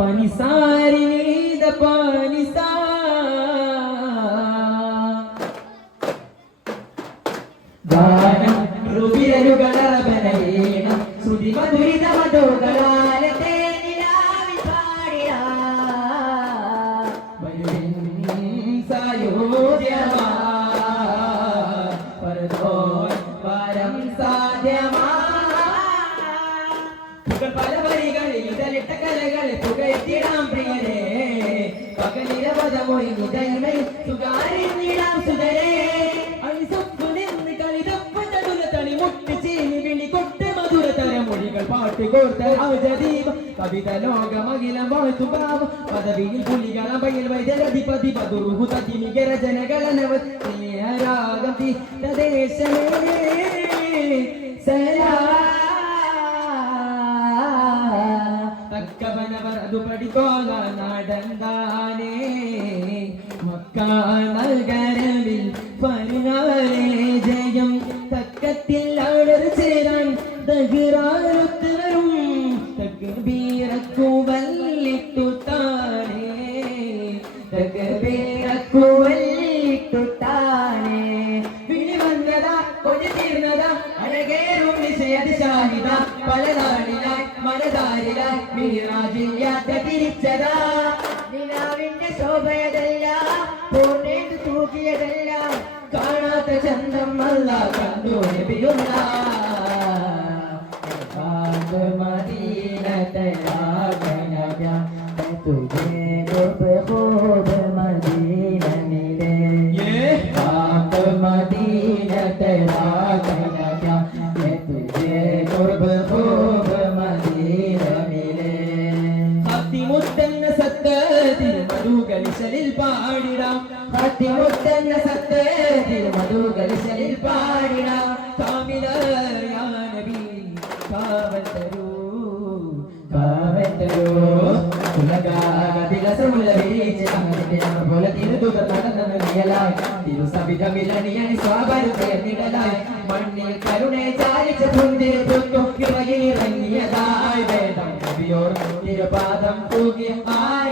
പനിസാരി നീത പനിസാ. ഗാനം റുബിയലുകളവനീണം ശ്രുതി മധുരിത മധുകളാലത്തെ നിലാവിൽ പാടിടാ. വരുവിൻ സായോജ്യമാ പരതോൻ വരം സാധ്യമാ. കലകളെ പുകയത്തിടാം പ്രിയരെ. പകലിരപദമൊഴി നിതന്മൈ സുകാരിടാം സുതരേ അണിസൊപ്പു നിന്ന് കളിതപ്പ് തടുല തണി മുട്ടി ചീനി വിളി കൊട്ട് മധുര തരമൊഴികൾ പാട്ട് കോർത്ത രാജദീപ കവിത ലോകമകിലം വാഴ്ത്തു ഭാവം പദവിയിൽ പുലികള ബയൽ വൈദ്യരധിപതി പതുറുഹു തതിമികര ജനഗണനവ രാഗം തീരദേശമേ തക്കവനവർ അത് പഠിക്കോല നടന്താനേ മക്ക നഗരവിൽ പരുനാലേ ജയം. തക്കത്തിൽ അവിടെ ചേരാൻ തകിറാരൊത്ത് വരും തകബീറക്കുവല്ലിട്ടു താനേ. തകബീറക്കുവല്ലിട്ടു താനേ. വിളി വന്നതാ കൊടി തീർന്നതാ അഴകേറും നിശയത് ശാഹിത പല നാളിലായി മനതാരിലായി മീറാജിൽ യാത്ര തിരിച്ചതാ. നിലാവിന്റെ ശോഭയതല്ല പൂർണേത് തൂക്കിയതല്ല കാണാത്ത ചന്തം അല്ല കണ്ടു ലഭിയുള്ള മദീനത്തെ തുജേ ദുഃഖ മദീനയിലെ മദീനത്തെ മധുകലിശലിൽ പാടിടാം. അത്തിമുത്തെന്ന സത്തതിൽ മധുകലിശലിൽ പാടിടാം. കാമില കാവൽ തരൂ കാവൽ തരൂ. ഉലകാതിലസമുള്ള വീഴ്ച പോലെ തിരുതുക നടന്നു നീയലായി തിരുസവിധമിലണിയണി സ്വാപരുതയമിടലായി മണ്ണിൽ കരുണെ ചാലിച്ച പുന്തിരി പുത്തും ഇറങ്ങിയതായി വേദം തിരുപാദം തൂകി ഇതയാ